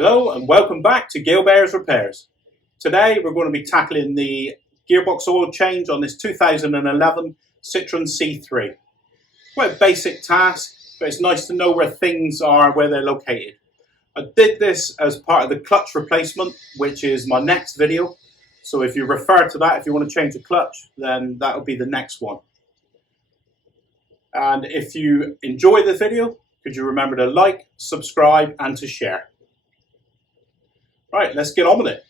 Hello and welcome back to Gearbox Repairs. Today we're going to be tackling the gearbox oil change on this 2011 Citroen C3. Quite a basic task, but it's nice to know where things are, where they're located. I did this as part of the clutch replacement, which is my next video. So if you refer to that, if you want to change the clutch, then that'll be the next one. And if you enjoyed the video, could you remember to like, subscribe and to share. Right, let's get on with it.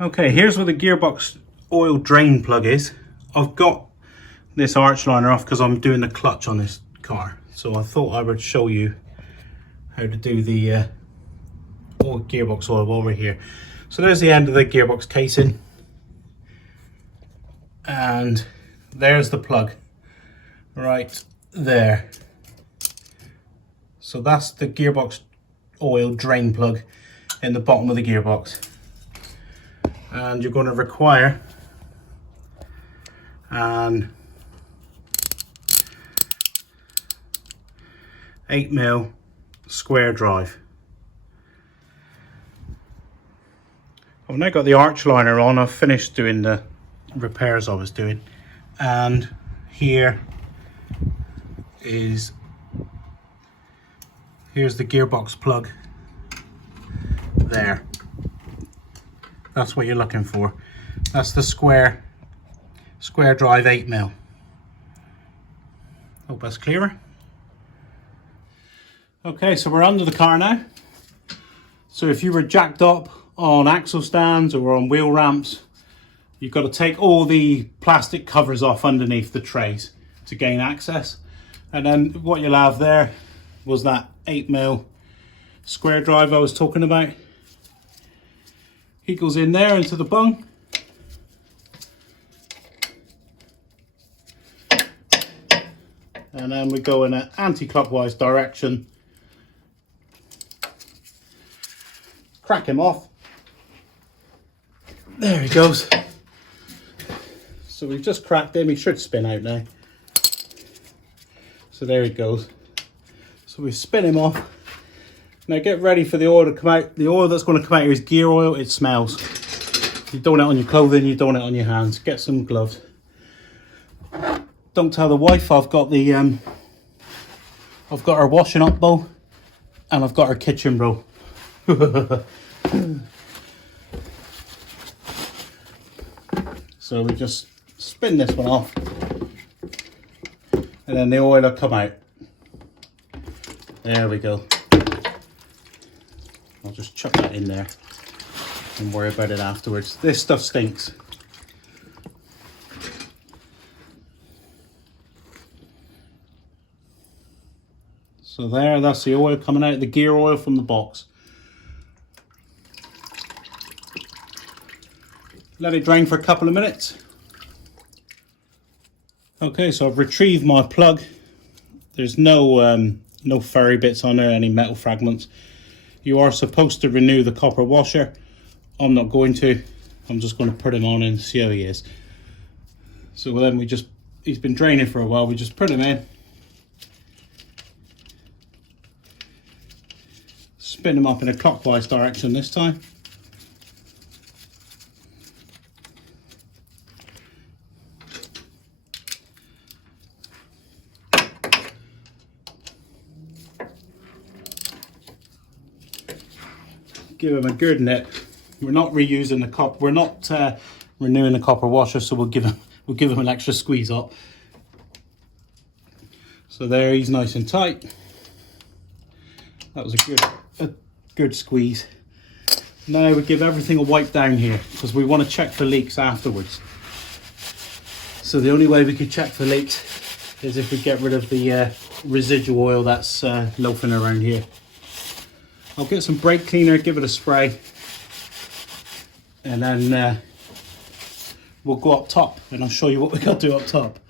Okay, here's where the gearbox oil drain plug is. I've got this arch liner off because I'm doing the clutch on this car. So I thought I would show you how to do the gearbox oil while we're here. So there's the end of the gearbox casing. And there's the plug right there. So that's the gearbox oil drain plug in the bottom of the gearbox, and you're going to require an 8mm square drive. I've now got the arch liner on. I've finished doing the repairs I was doing, and here's the gearbox plug there. That's what you're looking for. That's the square drive 8mm. Hope that's clearer. Okay, so we're under the car now. So if you were jacked up on axle stands or on wheel ramps, you've got to take all the plastic covers off underneath the trays to gain access. And then what you'll have there was that 8mm square drive I was talking about. He goes in there into the bung. And then we go in an anti-clockwise direction. Crack him off. There he goes. So we've just cracked him. He should spin out now. So there he goes. So we spin him off. Now get ready for the oil to come out. The oil that's going to come out here is gear oil. It smells. You don't want it on your clothing, you don't want it on your hands. Get some gloves. Don't tell the wife I've got her washing up bowl and I've got her kitchen roll. So we just spin this one off and then the oil will come out. There we go. I'll just chuck that in there and worry about it afterwards. This stuff stinks. So there, that's the oil coming out, the gear oil from the box. Let it drain for a couple of minutes. Okay, so I've retrieved my plug. There's no furry bits on there, any metal fragments. You are supposed to renew the copper washer. I'm not going to. I'm just going to put him on and see how he is. So then he's been draining for a while, we just put him in. Spin him up in a clockwise direction this time. Give him a good nip. We're not reusing the copper. We're not renewing the copper washer, so we'll give him an extra squeeze up. So there, he's nice and tight. That was a good squeeze. Now we give everything a wipe down here because we want to check for leaks afterwards. So the only way we could check for leaks is if we get rid of the residual oil that's loafing around here. I'll get some brake cleaner, give it a spray, and then we'll go up top and I'll show you what we got to do up top.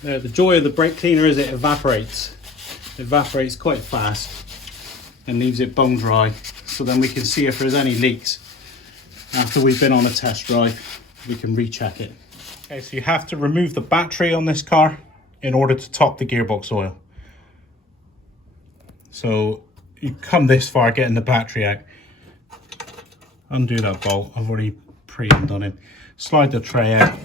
The joy of the brake cleaner is it evaporates. It evaporates quite fast and leaves it bone dry, so then we can see if there's any leaks after we've been on a test drive. we can recheck it. Okay, so you have to remove the battery on this car in order to top the gearbox oil. So you come this far getting the battery out. Undo that bolt, I've already pre-undone it. Slide the tray out.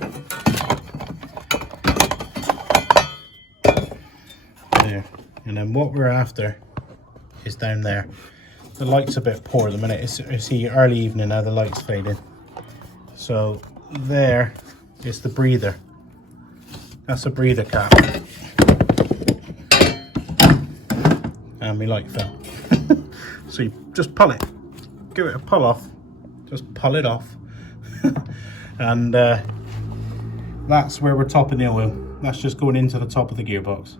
There. And then what we're after is down there. The light's a bit poor at the minute. It's the early evening now, the light's fading. So there is the breather. That's a breather cap. And my light fell. So you just pull it. Give it a pull off. Just pull it off. And that's where we're topping the oil. That's just going into the top of the gearbox.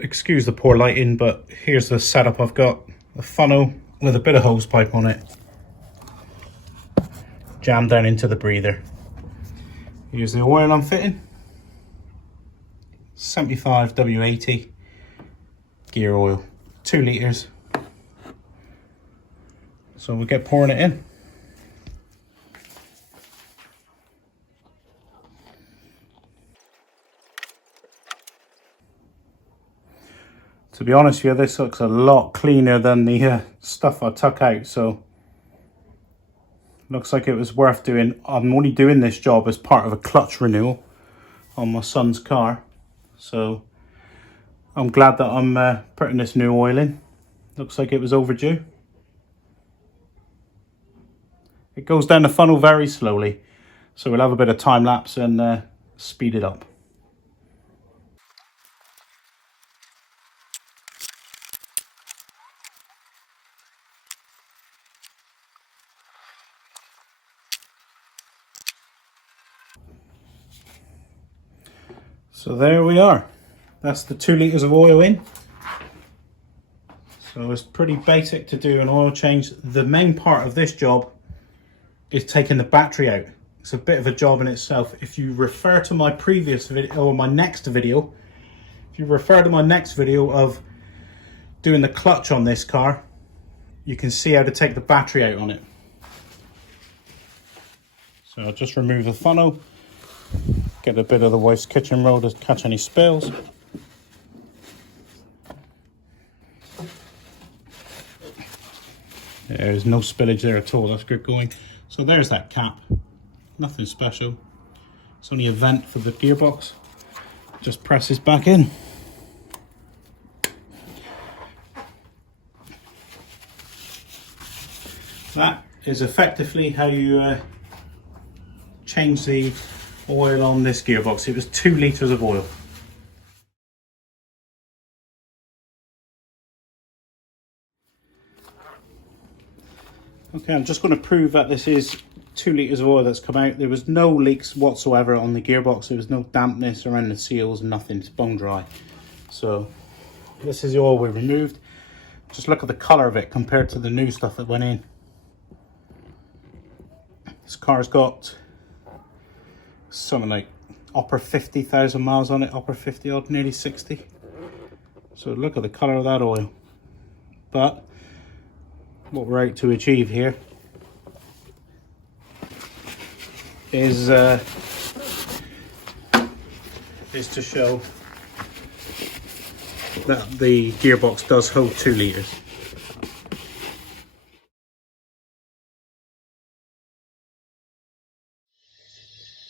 Excuse the poor lighting, but here's the setup I've got. A funnel with a bit of hose pipe on it. Jammed down into the breather. Here's the oil I'm fitting. 75 W80 gear oil. 2 litres. So we'll get pouring it in. To be honest with you, this looks a lot cleaner than the stuff I took out, so looks like it was worth doing. I'm only doing this job as part of a clutch renewal on my son's car, so I'm glad that I'm putting this new oil in. Looks like it was overdue. It goes down the funnel very slowly, so we'll have a bit of time lapse and speed it up. So there we are. That's the 2 litres of oil in. So it's pretty basic to do an oil change. The main part of this job is taking the battery out. It's a bit of a job in itself. If you refer to my previous video, or my next video, if you refer to my next video of doing the clutch on this car, you can see how to take the battery out on it. So I'll just remove the funnel. Get a bit of the wife's kitchen roll to catch any spills. There's no spillage there at all, that's good going. So there's that cap, nothing special. It's only a vent for the gearbox. Just presses back in. That is effectively how you change the oil on this gearbox. It was 2 litres of oil. Okay, I'm just going to prove that this is 2 litres of oil that's come out. There was no leaks whatsoever on the gearbox. There was no dampness around the seals, nothing. It's bone dry. So this is the oil we removed. Just look at the colour of it compared to the new stuff that went in. This car's got something like upper 50,000 miles on it, upper 50 odd, nearly 60. So look at the colour of that oil. But what we're out to achieve here is to show that the gearbox does hold 2 litres.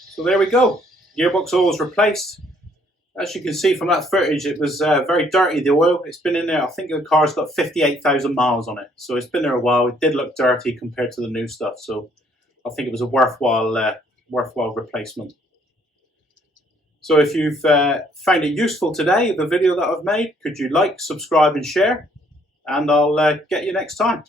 So there we go, gearbox oil is replaced. As you can see from that footage, it was very dirty, the oil. It's been in there, I think the car's got 58,000 miles on it. So it's been there a while. It did look dirty compared to the new stuff. So I think it was a worthwhile replacement. So if you've found it useful today, the video that I've made, could you like, subscribe and share? And I'll get you next time.